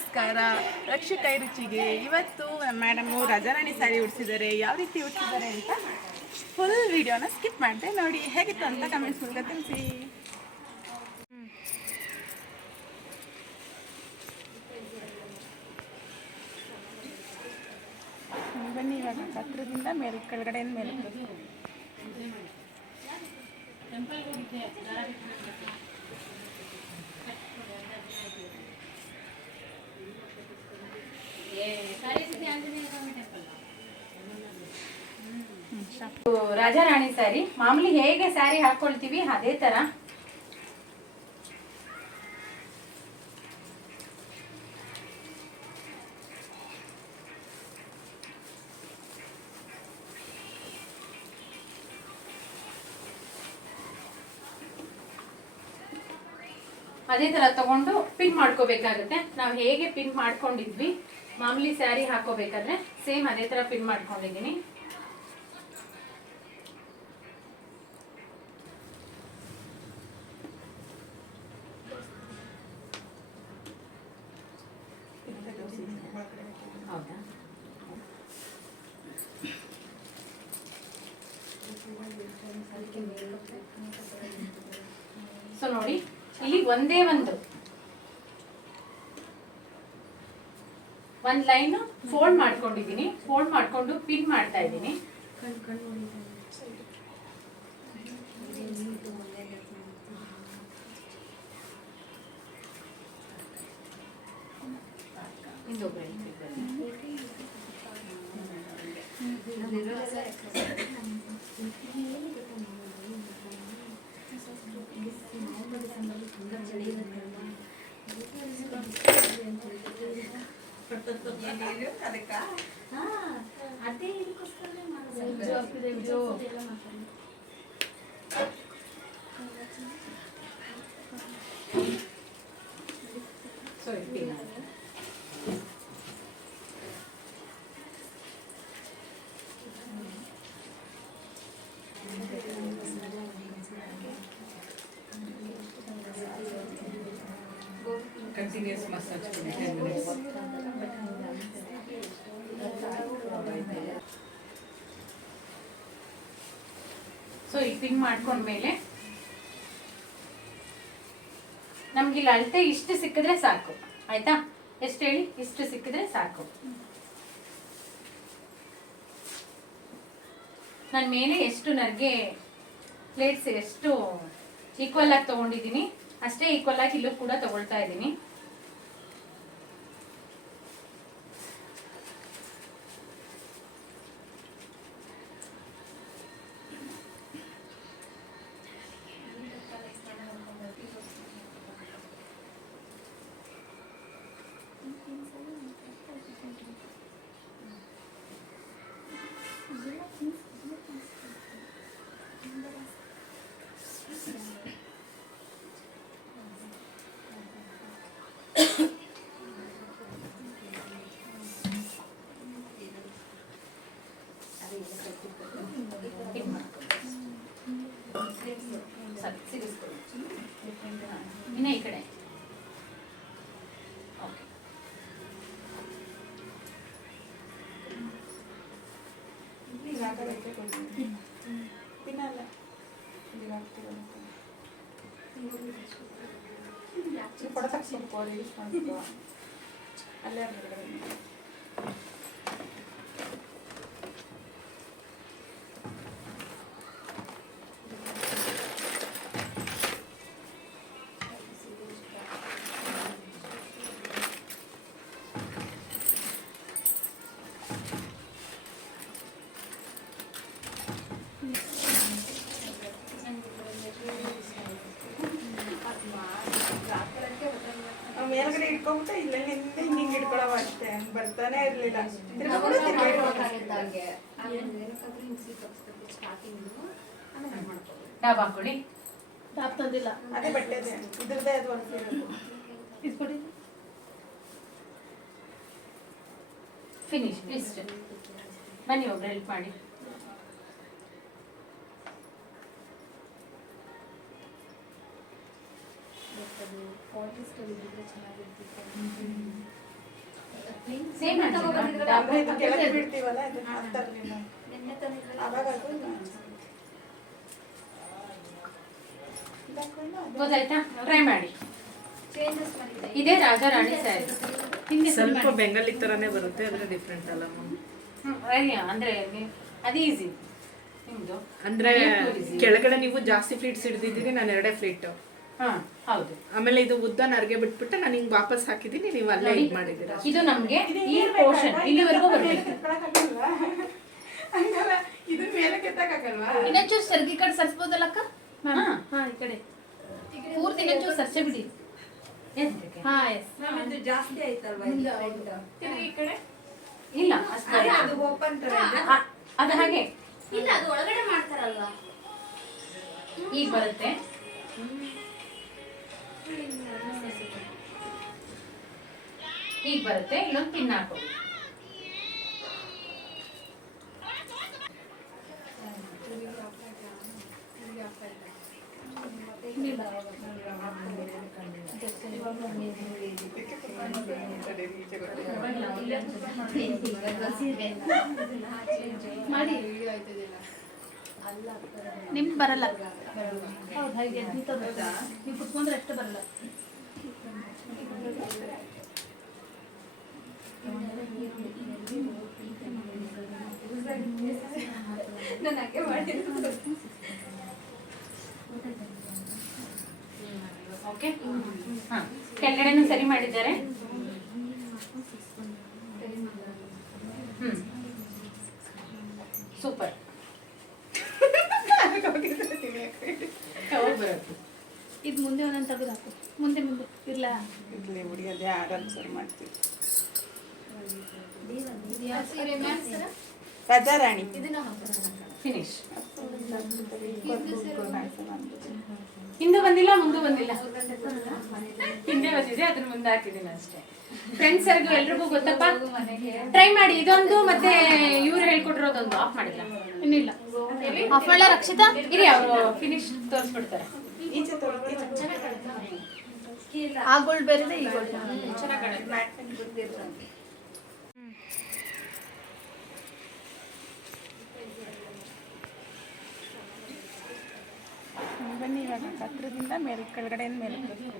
ನಮಸ್ಕಾರ. ರಕ್ಷಿಕೈ ರುಚಿಗೆ ಇವತ್ತು ಮೇಡಮು ರಾಜಾರಾಣಿ ಸ್ಯಾರಿ ಉಡ್ಸಿದ್ದಾರೆ. ಯಾವ ರೀತಿ ಉಡ್ಸಿದ್ದಾರೆ ಅಂತ ಫುಲ್ ವಿಡಿಯೋನ ಸ್ಕಿಪ್ ಮಾಡಿದೆ. ನೋಡಿ, ಹೇಗಿತ್ತು ಅಂತ ಕಮೆಂಟ್ಸ್ ಮೂಲಕ ತಿಳಿಸಿ. ಬನ್ನಿ ಇವಾಗ ಹತ್ರದಿಂದ ಮೇಲೆ ಕೆಳಗಡೆಯಿಂದ ಮೇಲೆ. ರಾಜಾರಾಣಿ ಸ್ಯಾರಿ ಮಾಮೂಲಿ ಹೇಗೆ ಸ್ಯಾರಿ ಹಾಕೊಳ್ತೀವಿ? ಅದೇ ತರ. ಅದೇ ತರ ತಗೊಂಡು ಪಿನ್ ಮಾಡ್ಕೋಬೇಕಾಗತ್ತೆ. ನಾವು ಹೇಗೆ ಪಿನ್ ಮಾಡ್ಕೊಂಡಿದ್ವಿ, ಮಾಮೂಲಿ ಸ್ಯಾರಿ ಹಾಕೋಬೇಕಾದ್ರೆ ಸೇಮ್ ಅದೇ ತರ ಪಿನ್ ಮಾಡ್ಕೊಂಡಿದ್ದೀನಿ. ಹೌದಾ? ಸೊ ನೋಡಿ, ಇಲ್ಲಿ ಒಂದೇ ಒಂದು. ಒಂದು ಲೈನ್ ಫೋಲ್ಡ್ ಮಾಡ್ಕೊಂಡಿದ್ದೀನಿ. ಫೋಲ್ಡ್ ಮಾಡ್ಕೊಂಡು ಪಿನ್ ಮಾಡ್ತಾ ಇದ್ದೀನಿ. ಇನ್ನೊಬ್ರು ಹೇಳ್ತಿದ್ದಾರೆ. ಸೊ ಇಟ್ಟಿಲ್ಲ Continuous massage for 10 minutes. Pin ಮಾಡ್ಕೊಂಡ್ಮೇಲೆ ನಮ್ಗೆ ಇಲ್ಲಿ ಅಳತೆ ಇಷ್ಟು ಸಿಕ್ಕಿದ್ರೆ ಸಾಕು. ಆಯ್ತಾ? ಎಷ್ಟು ಹೇಳಿ? ಇಷ್ಟು ಸಿಕ್ಕಿದ್ರೆ ಸಾಕು. ನಾನು ಮೇಲೆ ಎಷ್ಟು ನನಗೆ ಪ್ಲೇಟ್ಸ್ ಎಷ್ಟು ಈಕ್ವಲ್ ಆಗಿ ತಗೊಂಡಿದ್ದೀನಿ, ಅಷ್ಟೇ ಈಕ್ವಲ್ ಆಗಿ ಇಲ್ಲೂ ಕೂಡ ತಗೊಳ್ತಾ ಇದ್ದೀನಿ. ಇನ್ನ ಈ ಕಡೆ ಓಕೆ ಪಿನ್ನಲ್ಲ ಫೋಟೋ ತಗ್ಸ್ಬೇಕು ರೀಲ್ಸ್ ಮಾಡ್ಬೇಕು ಅಲ್ಲೇ ಇಲ್ಲ ಇಲ್ಲೇ ನಿಂದ ಹಿಂಗೆ ಹಿಂಗೆ ಇಟ್ಕೊಳವ ಅಷ್ಟೇ ಬರ್ತಾನೆ ಇರ್ಲಿಲ್ಲ. ತಿರ್ಗಾ ಇಟ್ಕೊಂಡು. ಡಾಬ್ ತಂದಿಲ್ಲ. ಅದೇ ಬಟ್ಟೆ ಅದೇ ಇದ್ರದ್ದೇ ಅದು ಒಂದು ಸೀರೆ ಫಿನಿಶ್ ಇಷ್ಟು ಬನ್ನಿ ಒಬ್ರು ಹೆಲ್ಪ್ ಮಾಡಿ. ಗೊತ್ತಾಯ್ತಾ? ಟ್ರೈ ಮಾಡಿ. ಇದೇ ರಾಜಾ ರಾಣಿ ಸ್ಯಾರಿ ಸ್ವಲ್ಪ ಬೆಂಗಾಲಿ ತರಾನೇ ಬರುತ್ತೆ ಅಂದ್ರೆ ಡಿಫ್ರೆಂಟ್ ಅಲ್ಲ ಮ್ಯಾಮ್ ಅಂದ್ರೆ ಅದು ಈಸಿ ನಿಮ್ದು. ಅಂದ್ರೆ ಕೆಳಗಡೆ ನೀವು ಜಾಸ್ತಿ ಫ್ಲೀಟ್ಸ್ ಹಿಡಿದಿದ್ದೀರಿ ನಾನು ಎರಡೇ ಫ್ಲೀಟ್ ಹಾ ಹೌದು. ಆಮೇಲೆ ಇದು ಉದ್ದ ನರ್ಗೆ ಬಿಟ್ಬಿಟ್ಟು ನಾನು ಹಿಂಗ್ ವಾಪಸ್ ಹಾಕಿದೀನಿ ನೀವು ಅಲ್ಲೇ ಇದು ಮಾಡಿದ್ದೀರಾ. ಇದು ನಮ್ಗೆ ಈ ಪೋರ್ಷನ್ ಇಲ್ಲಿವರೆಗೂ ಬರಬೇಕು? ಹಂಗಲ್ಲ ಇದು ಮೇಲೆ ಕೆತ್ತಕ್ಕಾಗಲ್ವಾ? ಇನ್ನೊಂಚೂರು ಸರ್ಗಿ ಕಡೆ ಸರ್ಸ್ಬೋದಲ್ಲಕ್ಕ ಹಾ. ಹಾ. ಈ ಕಡೆ. ಪೂರ್ತಿ ಇನ್ನೊಂಚೂರು ಸರ್ಸೆ ಬಿಡಿ? ಹಾ ಎಸ್ ನಮ್ಮದು ಜಾಸ್ತಿ ಆಯ್ತಲ್ವಾ ಈ ಕಡೆ? ಇಲ್ಲ ಅಷ್ಟೇ ಅದು ಓಪನ್ ತರ ಅದು ಹಾಗೆ. ಇಲ್ಲ ಅದು ಒಳಗಡೆ ಮಾಡ್ತಾರಲ್ವಾ? ಈಗ ಬರುತ್ತೆ. ಈಗ ಬರುತ್ತೆ ಇಲ್ಲೊಂದು ಪಿನ್ ಹಾಕೋ. ಮಾಡಿ. ಬರಲ್ಲ. ಹೌದು ಹಾಗೆ. ನೀವು ಕುತ್ಕೊಂಡ್ರೆ ಅಷ್ಟು ಬರಲ್ಲ. ಕೆಳಗಡೆನೂ ಸರಿ ಮಾಡಿದ್ದಾರೆ. ಹ್ಮ್. ಸೂಪರ್. ಇದು ಮುಂದೆ ಒಂದೊಂದು ತೆಗೆದು ಹಾಕು. ಮುಂದೆ ಮುಂದೆ. ಇಲ್ಲ ಇರಲಿ ಹುಡುಗಿ ಅದೇ ಸರ್ ಮಾಡ್ತೀವಿ. ರಾಜಾರಾಣಿ ಫಿನಿಶ್ ಹಿಂದೆ ಬಂದಿಲ್ಲ ಮುಂದೆ ಬಂದಿಲ್ಲ. ಹಿಂದೆ ಬಂದಿದೆ ಅದ್ರ ಮುಂದೆ ಹಾಕಿದ್ದೀನಿ ಅಷ್ಟೇ. ಫ್ರೆಂಡ್ಸ್ ಸರ್ಗೂ ಎಲ್ರಿಗೂ ಗೊತ್ತಪ್ಪ? ಟ್ರೈ ಮಾಡಿ ಇದೊಂದು ಮತ್ತೆ ಇವ್ರು ಹೇಳ್ಕೊಟ್ಟಿರೋದೊಂದು ಆಫ್ ಮಾಡಿಲ್ಲ. ಇನ್ನಿಲ್ಲ. ಆಫ್ ಮಾಡ ರಕ್ಷಿತ? ಇರಿ ಅವರು ಫಿನಿಶ್ ತೋರಿಸ್ಬಿಡ್ತಾರೆ. ಈಚೆ ತೊಗೊಳ್ಳಿ, ಈಚೆ. ಆ ಗೋಲ್ಡ್ ಬೇರೆ ಈ ಬನ್ನಿ ಇವಾಗ ಹತ್ರದಿಂದ ಮೇಲೆ ಕೆಳಗಡೆಯಿಂದ ಮೇಲೆ ಬರುತ್ತೆ.